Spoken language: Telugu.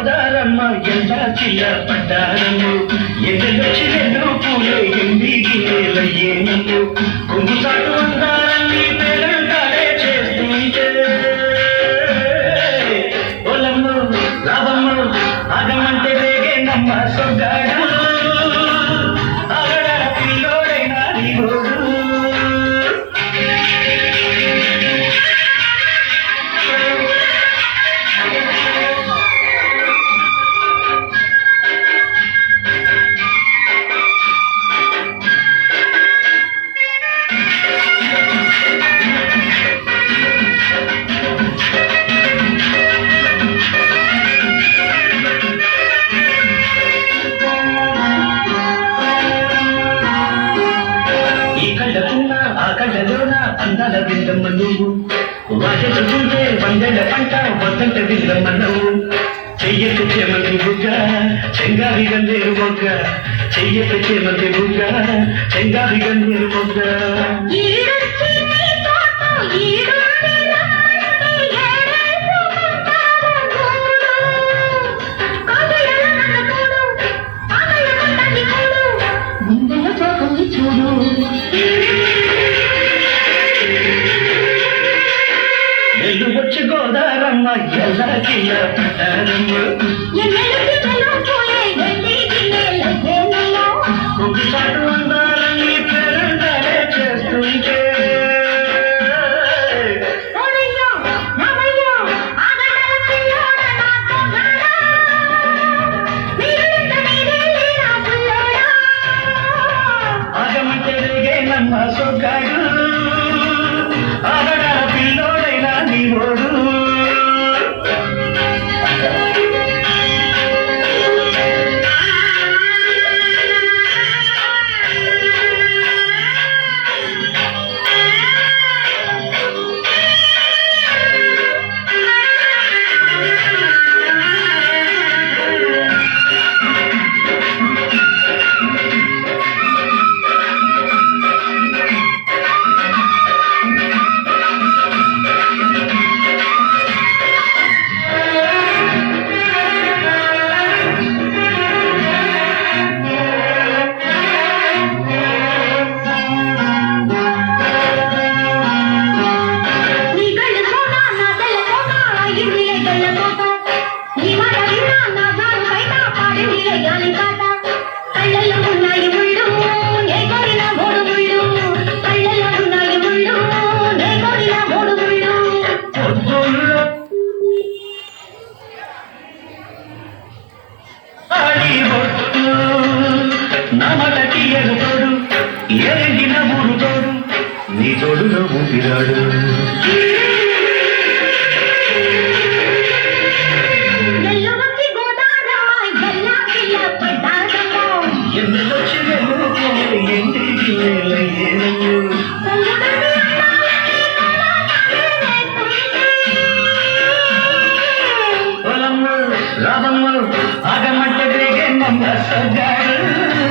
గోదారమ్మ ఎంత చిల్ల పడ్డారమ్ము ఎదలొచ్చి రెండు పూలే ఎండికి నేలయ్యేనమ్ము కొంగు చాటు అందారన్ని పేరంటాడే చేస్తుంటే పొలమ్ము లాభమ్ము ఆగమంటే రేగే నమ్మ సొగ్గాడు ఆగడ పిల్లోడైనా నీగోడు కళ్ళలోన అందాల విందమ్మ నువ్వు వాజలుంటే వందల పంట వద్దంట విందమ్మ నువ్వు చెయ్యకు చేమంతి బుగ్గ చెంగావి గన్నేరు మొగ్గ చెయ్యకు చేమంతి బుగ్గ చెంగావి గన్నేరు మొగ్గ చూడు వచ్చి గోదారమ్మ ఎలా కిల్ల పడ్డారమ్మ కొంగు చాటు అందాలని పేరంటారే చేస్తుంటే ఆగమంటే రేగే నమ్మ సొగ్గాడు ఆగడ పిల్లోడైనా నీవోడు నమలకి ఎరుతోడు ఎరిగిన ఊరుతోడు నీ తోడులో ఊపిరాడు ఎన్నెలొచ్చి ఎండికి నేలయ్యేనమ్ము పొలమ్ము లాభమ్ము ఆగమంటే రేగే నమ్మ సగ్గాడు